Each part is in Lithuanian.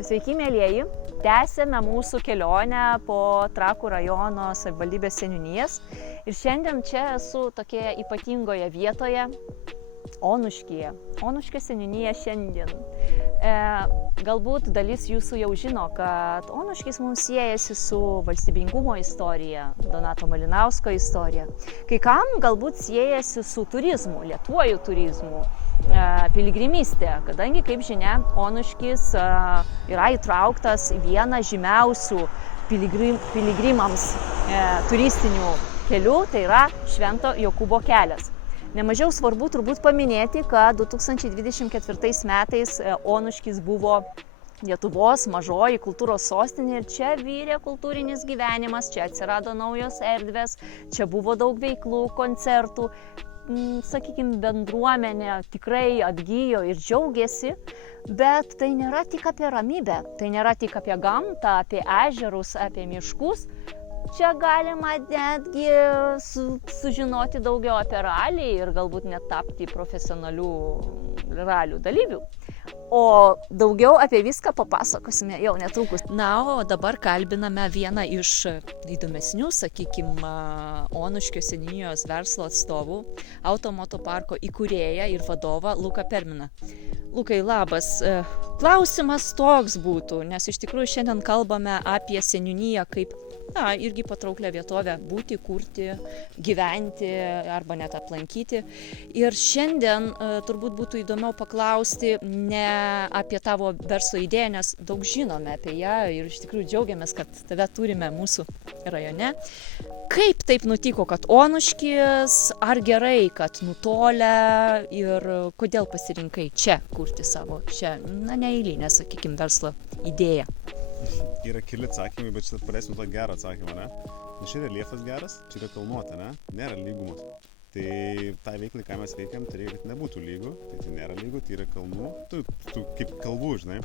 Sveiki, mėlyjeji. Tęsėme mūsų kelionę po Trakų rajono savivaldybės seniūnijas. Ir šiandien čia esu tokioje ypatingoje vietoje, Onuškyje. Onuškio seniūnija šiandien. Galbūt dalis jūsų jau žino, kad Onuškis mums siejasi su valstybingumo istorija, Donato Malinausko istorija. Kai kam galbūt siejasi su turizmu, lietuvių turizmu, piligrimystė, kadangi, kaip žinia, Onuškis yra įtrauktas į vieną žymiausių piligrimams turistinių kelių, tai yra Švento Jokūbo kelias. Nemažiau svarbu turbūt paminėti, kad 2024 metais Onuškis buvo Lietuvos mažoji kultūros sostinė ir čia vyrė kultūrinis gyvenimas, čia atsirado naujos erdvės, čia buvo daug veiklų, koncertų. Sakykime, bendruomenė tikrai atgyjo ir džiaugiasi, bet tai nėra tik apie ramybę, tai nėra tik apie gamtą, apie ežerus, apie miškus. Čia galima netgi sužinoti daugiau apie ralį ir galbūt net tapti profesionalių ralių dalyvių. O daugiau apie viską papasakosime jau netrukus. Na, o dabar kalbiname vieną iš įdomesnių, sakykime, Onuškio seniūnijos verslo atstovų, Automoto parko įkūrėją ir vadovą Luką Perminą. Lukai, labas. Klausimas toks būtų, nes iš tikrųjų šiandien kalbame apie seniūniją kaip irgi patrauklę vietovę būti, kurti, gyventi arba net aplankyti. Ir šiandien turbūt būtų įdomiau paklausti ne apie tavo verslo idėją, nes daug žinome apie ją ir iš tikrųjų džiaugiamės, kad tave turime mūsų rajone. Kaip taip nutiko, kad Onuškis, ar gerai, kad nutolę ir kodėl pasirinkai čia kurti savo šią, neeilinę, sakykime, verslo idėją? Yra keli atsakymai, bet šitą pradėsim to gerą atsakymą, ne? Nes čia reljefas geras, čia yra kalnuota, ne? Nėra lygumos. Tai tai veiklai, ką mes veikiam, tai reikia, kad nebūtų lygų, tai nėra lygų, tai yra kalnų, tu kaip kalvų, žinai.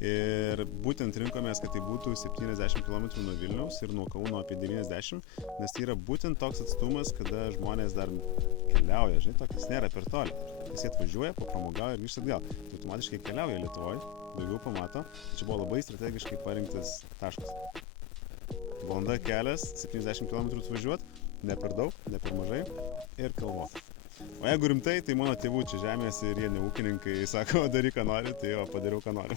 Ir būtent rinkomės, kad tai būtų 70 km nuo Vilniaus ir nuo Kauno apie 90, nes tai yra būtent toks atstumas, kada žmonės dar keliauja, žinai, tokias nėra per toli. Jis atvažiuoja, papramogauja ir grįžta atgal. Tai automatiškai keliauja Lietuvoje, daugiau pamato. Čia buvo labai strategiškai parinktas taškas. Valanda kelias, 70 km važiuot, ne per daug, ne per mažai ir kalvot. O jeigu rimtai, tai mano tėvų čia žemės ir jie ne ūkininkai, sako, daryk, ką nori, tai jo, padariau, ką nori.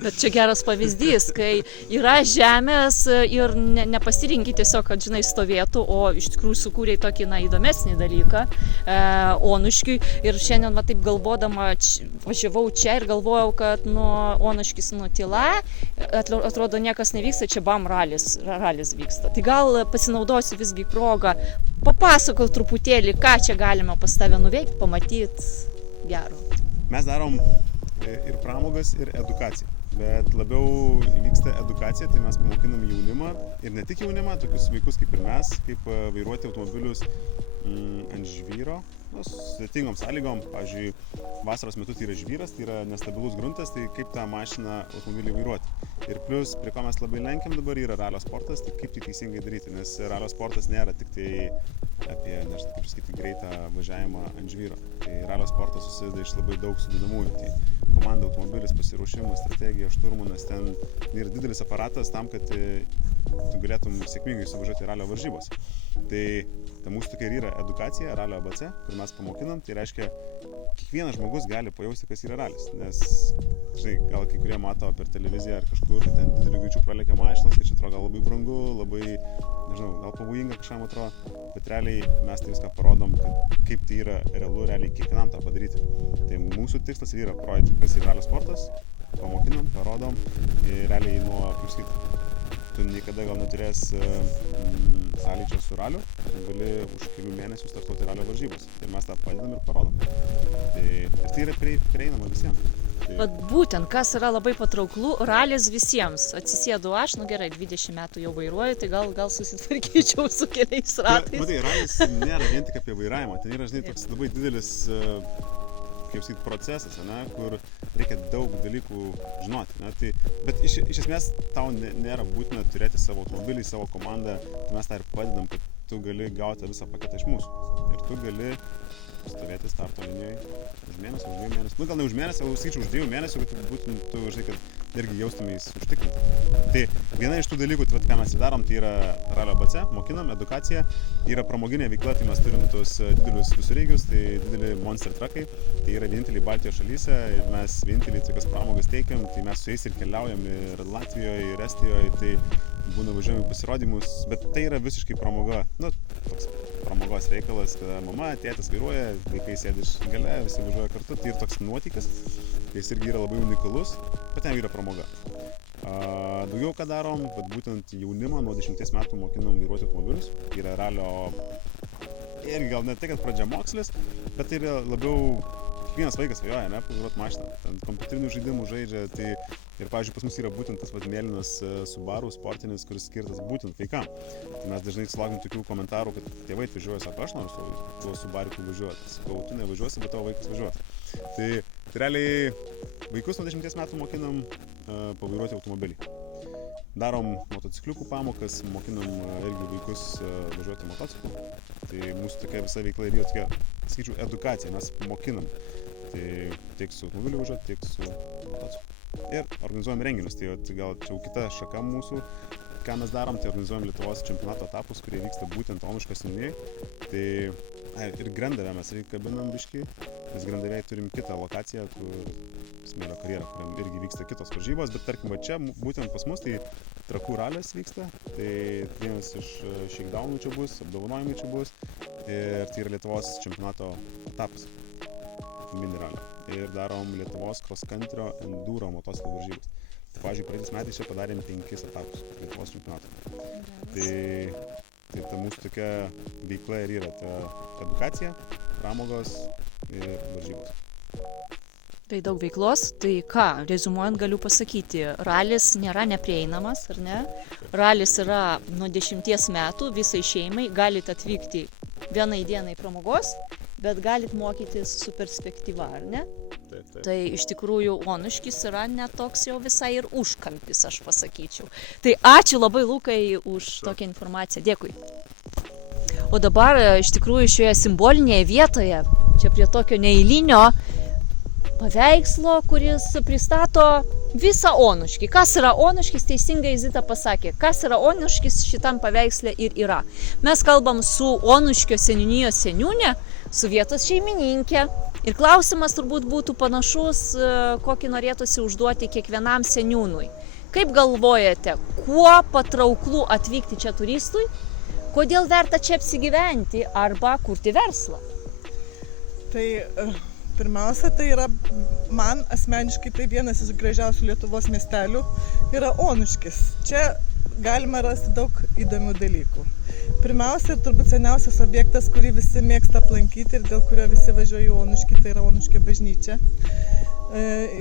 Bet čia geras pavyzdys, kai yra žemės ir nepasirinkti tiesiog, kad, žinai, stovėtų, o iš tikrųjų sukūrei tokį, įdomesnį dalyką Onuškiui. Ir šiandien, taip galvodama, važiavau čia ir galvojau, kad Onuškis tyla, atrodo, niekas nevyksta, čia bam ralis vyksta. Tai gal pasinaudosiu visgi progą, papasakau truputėlį, ką čia galima pas tave nuveikti, pamatyti gero. Mes darom ir pramogas, ir edukaciją. Bet labiau vyksta edukacija, tai mes pamokinam jaunimą ir ne tik jaunimą, tokius vaikus kaip ir mes, kaip vairuoti automobilius ant žvyro, sudėtingom sąlygom. Pavyzdžiui, vasaros metu tai yra žvyras, tai yra nestabilus gruntas, tai kaip tą mašiną automobilį vairuoti. Ir plus, prie ko mes labai lenkiam dabar, yra ralio sportas, tai kaip tai teisingai daryti, nes ralio sportas nėra tik tai apie, nežinau, kaip sakyti, greitą važiavimą ant žvyro. Tai ralio sportas susideda iš labai daug sudedamųjų. Tai komanda, automobilis, pasiruošimas, strategija, šturmanas, ten yra didelis aparatas tam, kad tu galėtum sėkmingai suvažiuoti ralio varžybos. Tai mūsų tokia ir yra edukacija, ralio ABC, kur mes pamokinam, tai reiškia, kiekvienas žmogus gali pajausti, kas yra ralis, nes, žinai, gal kai kurie mato per televiziją ar kažkur, kad ten dideliu greičiu pralekia mašinas, kad čia atrodo gal labai brangu, labai, nežinau, gal pavojinga kažkam atrodo, bet realiai mes tai viską parodom, kad kaip tai yra realu, realiai kiekvienam tą padaryti. Tai mūsų tikslas yra parodyti, kas yra ralio sportas, pamokinam, parodom ir realiai kaip sakyti, tu niekada gal neturės sąlyčio su raliu, gali už kelių mėnesių startuoti ralio varžybos. Tai mes tą padedam ir parodom. Ir tai yra prieinama visiems. Vat būtent, kas yra labai patrauklu, ralis visiems. Atsisėdu aš, gerai, 20 metų jau vairuoju, tai gal susitvarkyčiau su keliais ratais. Matai, ralis nėra vien tik apie vairavimą, ten yra, žinai, toks labai didelis procesas, kur reikia daug dalykų žinoti. Bet iš esmės tau nėra būtina turėti savo automobilį, savo komandą, tai mes tą ir padedam, kad tu gali gauti visą paketą iš mūsų. Ir tu gali stovėti starto linijoje už mėnesį, už 2 mėnesių. Gal ne už mėnesį, o sakyčiau už 2 mėnesių, kad būtum, tu žinai, kad irgi jaustumės užtikrinti. Tai viena iš tų dalykų, ką mes darom, tai yra Ralio ABC, mokinam, edukacija, yra pramoginė veikla, tai mes turim tos didelius visureigius, tai dideli monster truckai, tai yra vieninteliai Baltijos šalyse ir mes vieninteliai tokias pramogas teikiam, tai mes su jais ir keliaujam ir Latvijoje, ir Estijoje, tai būna važiuojami pasirodymus, bet tai yra visiškai pramoga, toks pramogos reikalas, kada mama, tėtis vairuoja, vaikai sėdi gale, visi važiuoja kartu, tai ir toks nuotykis, jis irgi yra labai unikalus, bet ten yra pramoga. Daugiau ką darom, bet būtent jaunimą nuo 10 metų mokinam vairuoti automobilius, tai yra ralio, irgi gal ne tai, kad pradžiamokslis, bet tai yra labiau, kiekvienas vaikas svajoja, ne, vairuoti mašiną, ten kompiuterinių žaidimų žaidžia, tai ir, pavyzdžiui, pas mus yra būtent tas mėlynas Subaru sportinis, kuris skirtas būtent vaikam. Tai mes dažnai sulaukiam tokių komentarų, kad tėvai atvažiuoja, sako, aš noriu tuo Subariku važiuoti. Sakau, tu nevažiuosi, bet tavo vaikas važiuos. Tai realiai vaikus nuo 10 metų mokinam pavairuoti automobilį. Darom motocikliukų pamokas, mokinam irgi vaikus važiuoti motociklu. Tai mūsų tokia visa veikla yra tokia, sakyčiau, edukacija, mes mokinam. Tai tiek su automobiliu važiuoti, tiek su motociklu. Ir organizuojam renginius, tai gal čia jau kita šaka mūsų, ką mes darom, tai organizuojam Lietuvos čempionato etapus, kurie vyksta būtent Onuškio seniūnijoj. Tai ir Grendavę mes kabinam biškį, nes Grendavėje turim kitą lokaciją, kur smėlio karjerą, kuriam irgi vyksta kitos varžybos, bet tarkim, va čia būtent pas mus tai Trakų ralis vyksta, tai vienas iš shakedownų čia bus, apdovanojimai čia bus ir tai yra Lietuvos čempionato etapas. Mini ralio. Ir darom Lietuvos cross-country enduro motociklų varžybas. Tai, pavyzdžiui, praeitais metais čia padarėm 5 etapus Lietuvos čempionato. Tai ta mūsų tokia veikla ir yra ta edukacija, pramogos ir varžybos. Tai daug veiklos, tai ką, rezumuojant galiu pasakyti, ralis nėra neprieinamas, ar ne? Ralis yra nuo 10 metų visai šeimai, galite atvykti vienai dienai pramogos, bet galit mokytis su perspektyva, ar ne? Taip. Tai iš tikrųjų Onuškis yra netoks jau visai ir užkampis, aš pasakyčiau. Tai ačiū labai, Lukai, už tokią informaciją. Dėkui. O dabar iš tikrųjų šioje simbolinėje vietoje, čia prie tokio neeilinio paveikslo, kuris pristato visą Onuškį. Kas yra Onuškis, teisingai Zita pasakė. Kas yra Onuškis šitam paveiksle ir yra. Mes kalbam su Onuškio seniūnijos seniūne, su vietos šeimininkė. Ir klausimas turbūt būtų panašus, kokį norėtųsi užduoti kiekvienam seniūnui. Kaip galvojate, kuo patrauklu atvykti čia turistui, kodėl verta čia apsigyventi arba kurti verslą? Tai pirmiausia, tai yra man asmeniškai tai vienas iš gražiausių Lietuvos miestelių yra Onuškis. Čia galima rasti daug įdomių dalykų. Pirmiausia, turbūt seniausias objektas, kurį visi mėgsta aplankyti ir dėl kurio visi važiuoja į Onuškį, tai yra Onuškio bažnyčia.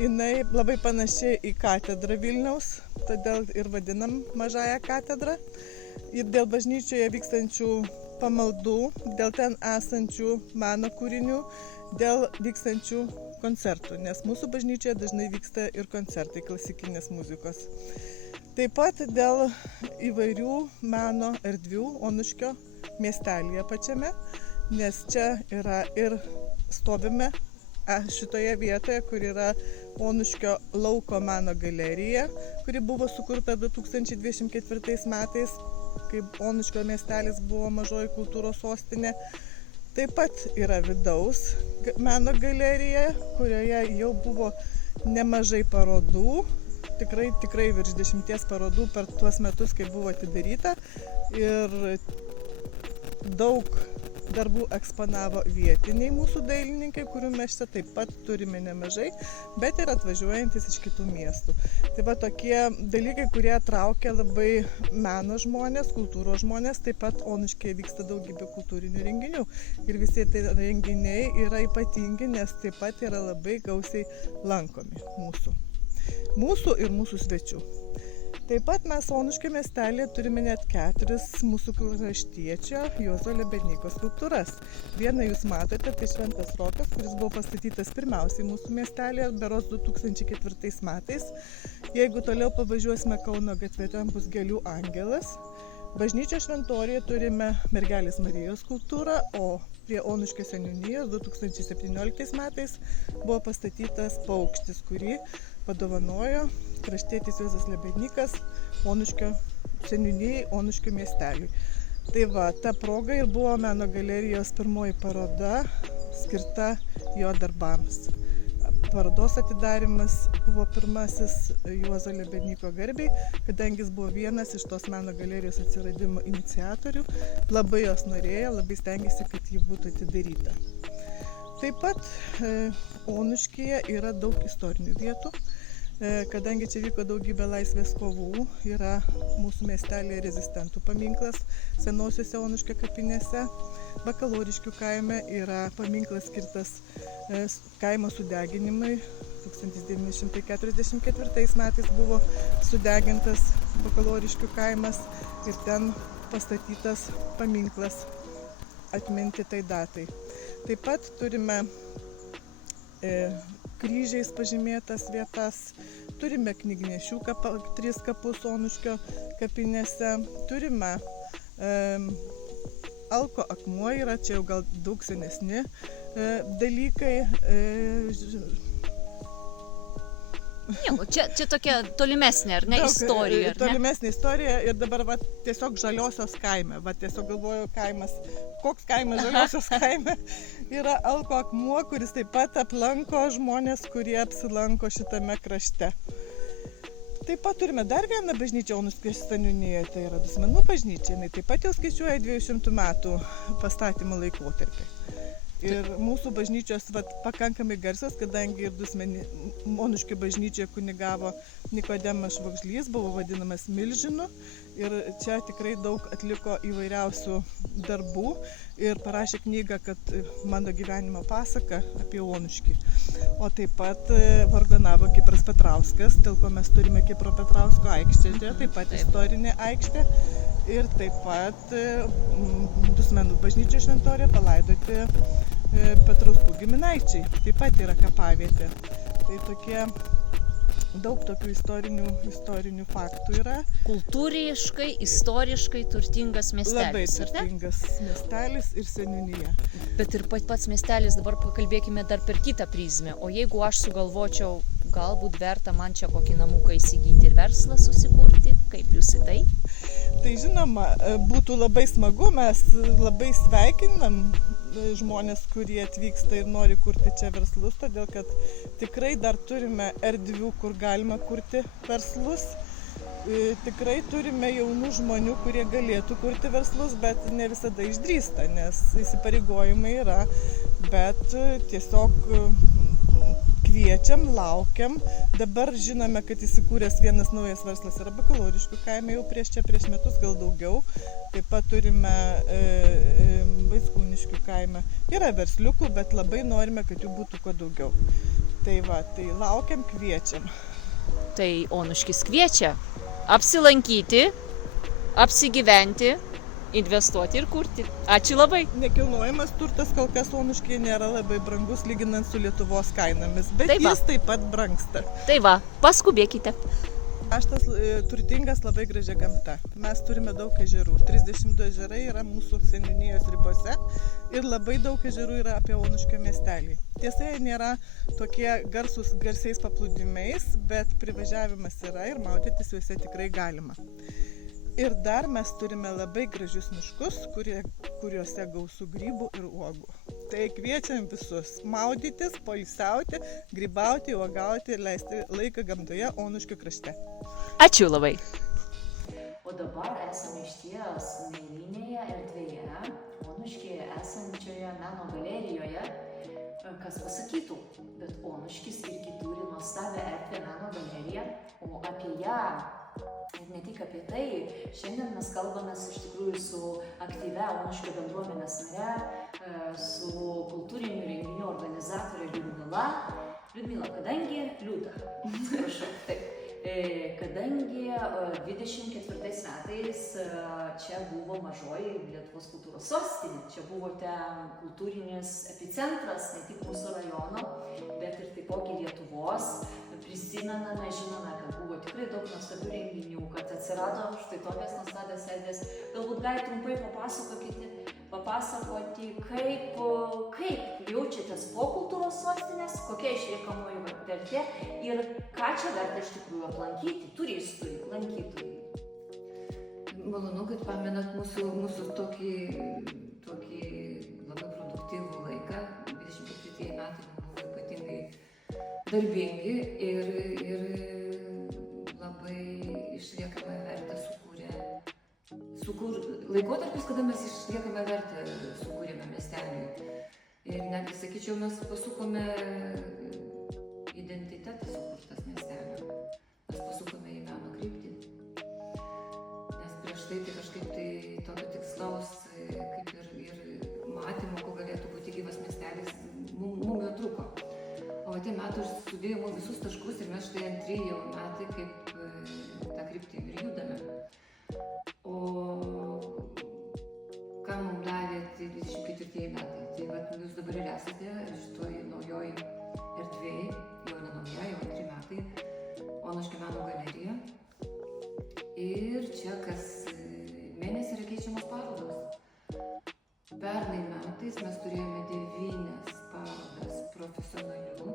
Jinai labai panaši į katedrą Vilniaus, todėl ir vadinam Mažąją katedrą. Ir dėl bažnyčioje vykstančių pamaldų, dėl ten esančių meno kūrinių, dėl vykstančių koncertų, nes mūsų bažnyčioje dažnai vyksta ir koncertai klasikinės muzikos. Taip pat dėl įvairių meno erdvių Onuškio miestelyje pačiame, nes čia yra ir stovime šitoje vietoje, kur yra Onuškio lauko meno galerija, kuri buvo sukurta 2024 metais, kai Onuškio miestelis buvo mažoji kultūros sostinė. Taip pat yra vidaus meno galerija, kurioje jau buvo nemažai parodų, tikrai virš 10 parodų per tuos metus, kai buvo atidaryta. Ir daug darbų eksponavo vietiniai mūsų dailininkai, kurių mes čia taip pat turime nemažai, bet ir atvažiuojantis iš kitų miestų. Tai va tokie dalykai, kurie traukia labai meno žmonės, kultūros žmonės, taip pat Onuškyje vyksta daugybė kultūrinių renginių. Ir visi tai renginiai yra ypatingi, nes taip pat yra labai gausiai lankomi mūsų ir mūsų svečių. Taip pat mes Onuškio miestelėje turime net 4 mūsų kraštiečio Juozo Lebednyko skulptūras. Vieną jūs matote, tai Šventas Rokas, kuris buvo pastatytas pirmiausiai mūsų miestelėje, berods 2004 metais. Jeigu toliau pavažiuosime Kauno gatve, ten bus Gėlių angelas. Bažnyčios šventorijoje turime Mergelės Marijos skulptūrą, o prie Onuškio seniūnijos 2017 metais buvo pastatytas paukštis, kurį padovanojo kraštietis Juozas Lebednykas Onuškio seniūnijai, Onuškio miesteliui. Tai va, ta proga ir buvo meno galerijos pirmoji paroda skirta jo darbams. Parodos atidarimas buvo pirmasis Juozo Lebednyko garbei, kadangi jis buvo vienas iš tos meno galerijos atsiradimo iniciatorių, labai jos norėjo, labai stengiasi, kad ji būtų atidaryta. Taip pat Onuškyje yra daug istorinių vietų, kadangi čia vyko daugybė laisvės kovų, yra mūsų miestelėje rezistentų paminklas senosiuose Onuškio kapinėse. Bakaloriškių kaime yra paminklas skirtas kaimo sudeginimui. 1944 metais buvo sudegintas Bakaloriškių kaimas ir ten pastatytas paminklas atminti tai datai. Taip pat turime kryžiais pažymėtas vietas, turime knygnešių 3 kapus Onuškio kapinėse, turime Alko akmuo, yra čia jau gal daug senesni dalykai. Nieko, čia tokia tolimesnė, ar ne, istorija, ar ne? Tolimesnė istorija ir dabar va, tiesiog Žaliosios kaime. Va, tiesiog galvoju, kaimas, koks kaimas Žaliosios kaime yra Alko akmuo, kuris taip pat aplanko žmonės, kurie apsilanko šitame krašte. Taip pat turime dar vieną bažnyčią Onuškio seniūnijoje, tai yra Dusmenų bažnyčia. Jis taip pat jau skaičiuoja 200 metų pastatymo laikotarpį. Ir mūsų bažnyčios pakankamai garsios, kadangi ir Onuškio bažnyčioje kunigavo Nikodemas Švagžlys, buvo vadinamas Milžinu. Ir čia tikrai daug atliko įvairiausių darbų ir parašė knygą, kad mano gyvenimo pasaka apie Onuškį. O taip pat vargonavo Kipras Petrauskas, dėl ko mes turime Kipro Petrausko aikštę, taip pat istorinė aikštė. Ir taip pat Dusmenų bažnyčios šventoriuje palaidoti Petrauskų giminaičiai. Taip pat yra kapavietė. Tai tokie daug tokių istorinių faktų yra. Kultūriškai, istoriškai turtingas miestelis. Labai turtingas miestelis ir seniūnija. Bet ir pats miestelis, dabar pakalbėkime dar per kitą prizmę. O jeigu aš sugalvočiau, galbūt verta man čia kokį namuką įsigyti ir verslą susikurti, kaip jūs į tai? Tai žinoma, būtų labai smagu, mes labai sveikinam žmonės, kurie atvyksta ir nori kurti čia verslus, todėl kad tikrai dar turime erdvių, kur galima kurti verslus. Tikrai turime jaunų žmonių, kurie galėtų kurti verslus, bet ne visada išdrįsta, nes įsipareigojimai yra, bet tiesiog kviečiam, laukiam. Dabar žinome, kad įsikūręs vienas naujas verslas yra Bakaloriškių kaime jau prieš metus, gal daugiau. Taip pat turime Vaickūniškių kaime. Yra versliukų, bet labai norime, kad jų būtų kuo daugiau. Tai va, tai laukiam, kviečiam. Tai Onuškis kviečia apsilankyti, apsigyventi, investuoti ir kurti. Ačiū labai. Nekilnojamas turtas kol kas Onuškyje nėra labai brangus lyginant su Lietuvos kainomis, bet jis taip pat brangsta. Tai va, paskubėkite. Kraštas turtingas labai gražia gamta. Mes turime daug ežerų. 32 ežerai yra mūsų seniūnijos ribose ir labai daug ežerų yra apie Onuškio miestelį. Tiesa, jie nėra tokie garsiais paplūdimiais, bet privažiavimas yra ir maudytis juose tikrai galima. Ir dar mes turime labai gražius miškus, kuriuose gausu grybų ir uogų. Tai kviečiam visus maudytis, poilsiauti, grybauti, uogauti ir leisti laiką gamtoje Onuškio krašte. Ačiū labai. O dabar esame išties neeilinėje erdvėje, Onuškyje esančioje meno galerijoje. Kas pasakytų, bet Onuškis irgi turi nuostabią erdvę meno galeriją, o apie ją ir ne tik apie tai, šiandien mes kalbamės iš tikrųjų su aktyvia Onuškio bendruomenės nare, su kultūrinių renginių organizatorė Liudmila. Liuda, prašau, taip. Kadangi 24 metais čia buvo mažoji Lietuvos kultūros sostinė, čia buvote kultūrinis epicentras ne tik mūsų rajono, bet ir taipogi Lietuvos. Prisimename, žinome, kad buvo tikrai daug nuostabių renginių, kad atsirado štai tokias nuostabias erdvės. Galbūt galite trumpai papasakokite papasakoti, kaip jaučiatės po kultūros sostinės, kokia išliekamoji vertė ir ką čia verta iš tikrųjų aplankyti turistui, lankytojui. Malonu, kad pamenat mūsų tokį labai produktyvų laiką. 24 metai buvo ypatingai darbingi ir labai išliekamą vertę laikotarpis, kada mes išliekamą vertę sukūrėme miesteliui. Ir netgi, sakyčiau, mes pasukome identitetą sukurtas miestelio. Mes pasukome į meno kryptį. Nes prieš tai kažkaip tai tokio tikslaus, kaip ir matymo, ko galėtų būti gyvas miestelis, mum jo trūko. O tie metai sudėjo visus taškus ir mes štai antri jau metai, kaip tą kryptį ir judame. O ką mums davė tai 24 metai? Tai vat, jūs dabar ir esate šitoj naujoj erdvėj, jau ne nauja, jau 3 metai, Onuškio meno galerija. Ir čia kas mėnesį yra keičiamos parodos. Pernai metais mes turėjome 9 parodas profesionalių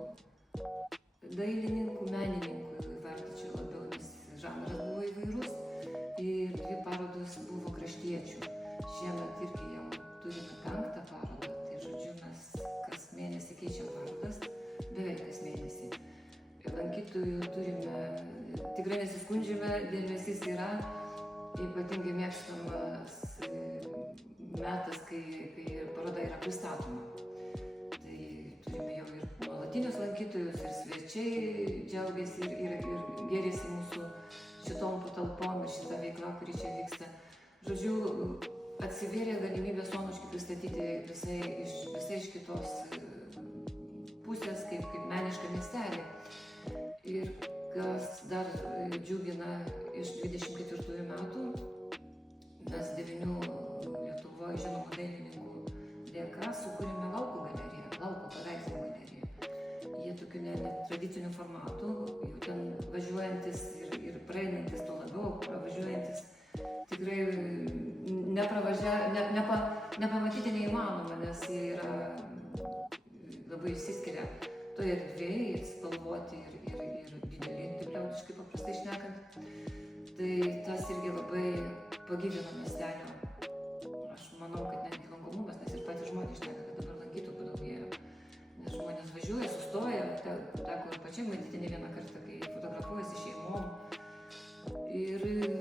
dailininkų, menininkų, įvardyčiau labiau, nes žanras buvo įvairus. Ir 2 parodos buvo kraštiečių. Šiemet irgi jau turime 5 parodą. Tai žodžiu, mes kas mėnesį keičiam parodas, beveik kas mėnesį. Lankytojų turime, tikrai nesiskundžiame, dėmesys yra. Ypatingai mėgstamas metas, kai paroda yra pristatoma. Tai turime jau ir nuolatinius lankytojus, ir svečiai džiaugiasi ir gėrisi mūsų šitom patalpom ir šitą veiklą, kuri čia vyksta. Žodžiu, atsivėrė galimybės Onuškį pristatyti visai iš kitos pusės, kaip menišką miestelį. Ir kas dar džiugina iš 24 metų, mes 9 Lietuvoje žinomų dailininkų dėka sukūrėme lauko galeriją, lauko paveikslų galeriją. Jie tokiu netradiciniu formatu, jau ten važiuojantis ir praeinantis, to labiau pravažiuojantis, tikrai nepamatyti neįmanoma, nes jie yra labai išsiskiria toje erdvėje, spalvoti ir dideli, taip liaudiškai paprastai šnekant. Tai tas irgi labai pagyvino miestelio. Aš manau, kad netgi lankomumas, nes ir patys žmonės šneka, kad dabar lankytojų padaugėjo. Nes žmonės važiuoja, sustoja, teko ir pačiam matyti ne vieną kartą, kai fotografuojasi šeimom. Ir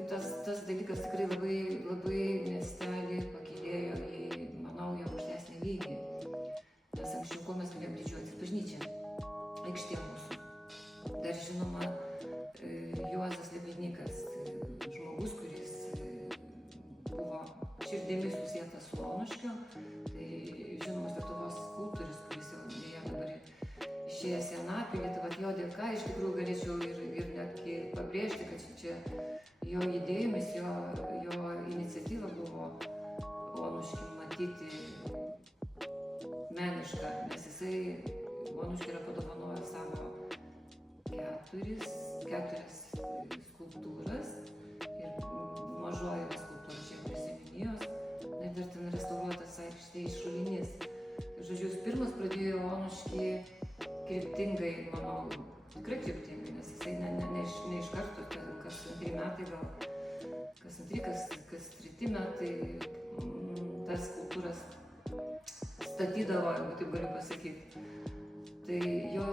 tas dalykas tikrai labai miestelį pakilėjo į, manau, jau aukštesnį lygį. Nes anksčiau, ko mes galėjom didžiuotis, bažnyčia, aikštė mūsų. Dar žinoma, Juozas Lebednykas, žmogus, kuris buvo širdimi susietas su Onuškiu. Tai žinomas Lietuvos skulptorius, kuris jau dėja dabar išėjęs į Anapilį, tai vat jo dėka iš tikrųjų galėčiau ir netgi pabrėžti, kad čia jo idėjomis, jo iniciatyva buvo Onuškį matyti menišką, nes jisai Onuškį yra padovanojęs savo 4 skulptūras ir mažoji skulptūra čia prie seniūnijos, net ir ten restauruotas aikštė iš Šulinys. Žodžiu, jis pirmas pradėjo Onuškį kryptingai, manau, tikrai kryptingai, nes jisai ne iš karto, kas 2 metai gal, kas 3 metai tas skulptūras statydavo, jeigu taip galiu pasakyti. Tai jo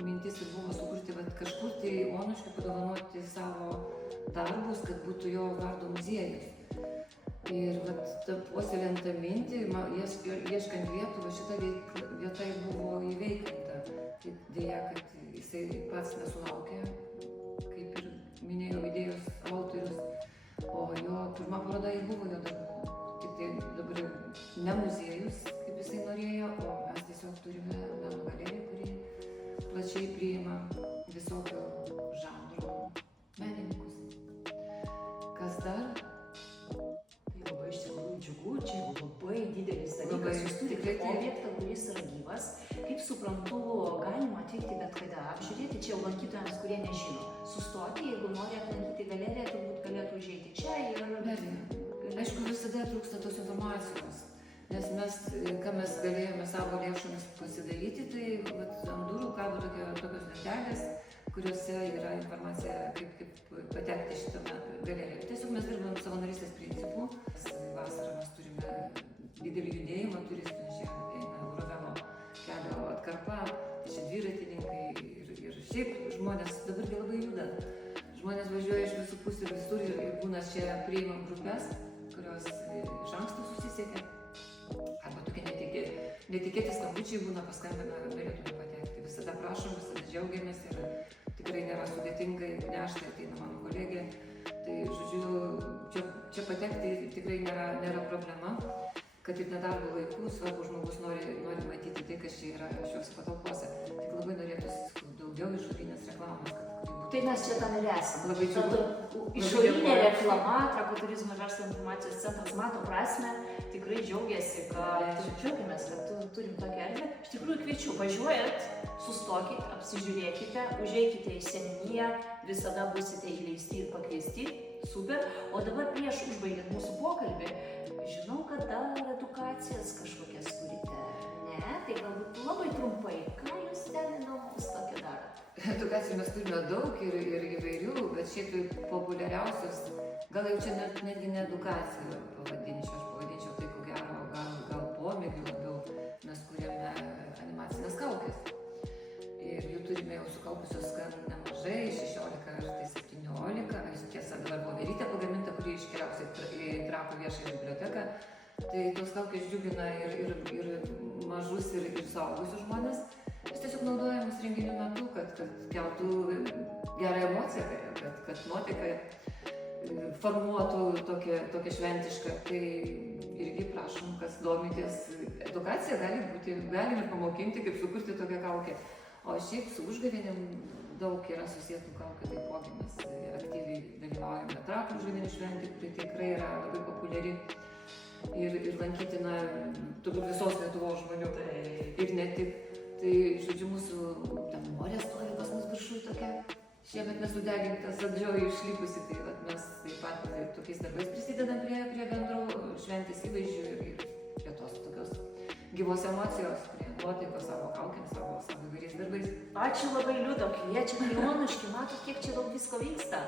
mintis ir buvo sukurti kažkur tai Onuškiui padovanoti savo darbus, kad būtų jo vardo muziejus. Ir puoselėjant tą mintį, ieškant vietų, šita vieta buvo įveiklinta. Tai dėja, kad jisai pats nesulaukė, kaip ir minėjau, idėjos autorius, o jo pirma paroda buvo jo darbų. Tik tai dabar jau ne muziejus, kaip jisai norėjo, o mes tiesiog turime meno galeriją, kuri plačiai priima visokio žanro menininkus. Kas dar? Tai labai iš tikrųjų džiugu, čia labai didelis dalykas. Jūs turite objektą, kuris yra gyvas. Kaip suprantu, galima atvykti bet kada, apžiūrėti čia lankytojams, kurie nežino. Sustoti sustoti, jeigu nori aplankyti galeriją, turbūt galėtų užeiti čia ir... Be abejo. Aišku, visada trūksta tos informacijos, nes mes, ką mes galėjome savo lėšomis pasidaryti, tai vat, ant durų kabo tokios lentelės, kuriuose yra informacija, kaip patekti šitame galerijoje. Tiesiog mes dirbam savanorystės principu. Vasarą mes turime didelį judėjimą turistų, čia eina Eurovelo kelio atkarpa, tai čia dviratininkai ir šiaip žmonės dabar labai juda. Žmonės važiuoja iš visų pusių ir visur ir būna čia priimam grupės, kurios iš anksto susisiekia. Arba tokie netikėti skambučiai būna, paskambina, galėtume patekti. Visada prašom, visada džiaugiamės ir tikrai nėra sudėtinga, jeigu ne aš, tai ateina mano kolegė. Tai, žodžiu, čia patekti tikrai nėra problema, kad ir nedarbo laikų svarbu žmogus nori matyti tai, kas čia yra šiuose patalpose. Tik labai norėtųsi daugiau išorinės reklamos, kad Tai mes čia tam ir esame. Labai džiugu. Išorinė reklama, Trakų turizmo ir verslo informacijos centras mato prasme, tikrai džiaugiasi, kad džiaugiamės, kad turim tokią erdvę. Iš tikrųjų kviečiu, važiuojat, sustokit, apsižiūrėkite, užeikite į seniūniją, visada busite įleisti ir pakviesti. Super. O dabar prieš užbaigiant mūsų pokalbį, žinau, kad dar edukacijas kažkokias turite. Ne, tai galbūt labai trumpai, ką jūs ten įdomus tokio darot? Edukacijų mes turime daug ir įvairių, bet šiaip populiariausios, gal jau čia netgi ne edukacijų pavadinčiau, aš pavadinčiau tai ko gero, gal pomėgių labiau, mes kuriame animacinės kaukės. Ir jų turime jau sukaupusios gan nemažai, 16 ar tai 17, tiesa dabar voverytė pagaminta, kuri iškeliausia į Trakų viešąją biblioteką. Tai tos kaukės džiugina ir mažus, ir suaugusius žmonės. Jis tiesiog naudojamas renginių metu, kad keltų gerą emociją, kad nuotaiką formuotų tokią šventišką. Tai irgi prašom, kas domitės. Edukacija galime pamokinti, kaip sukurti tokią kaukę. O šiaip su užgavėnėm daug yra susijęs tų kaukių, taipogi mes aktyviai dalyvaujame Trakų užgavėnių šventė, kuri tikrai yra labai populiari ir lankytina turbūt visos Lietuvos žmonių ir ne tik. Tai, žodžiu, mūsų ten morė stovi pas mus viršui tokia, šiemet nesudeginta, sadžioji išlikusi, tai vat, mes taip pat tokiais darbais prisidedam prie bendro šventės įvaizdžių ir prie tos tokios gyvos emocijos, prie nuotaikos savo kaukėm, savo įvairiais darbais. Ačiū labai, Liuda, kviečiame į Onuškį, matot, kiek čia daug visko vyksta.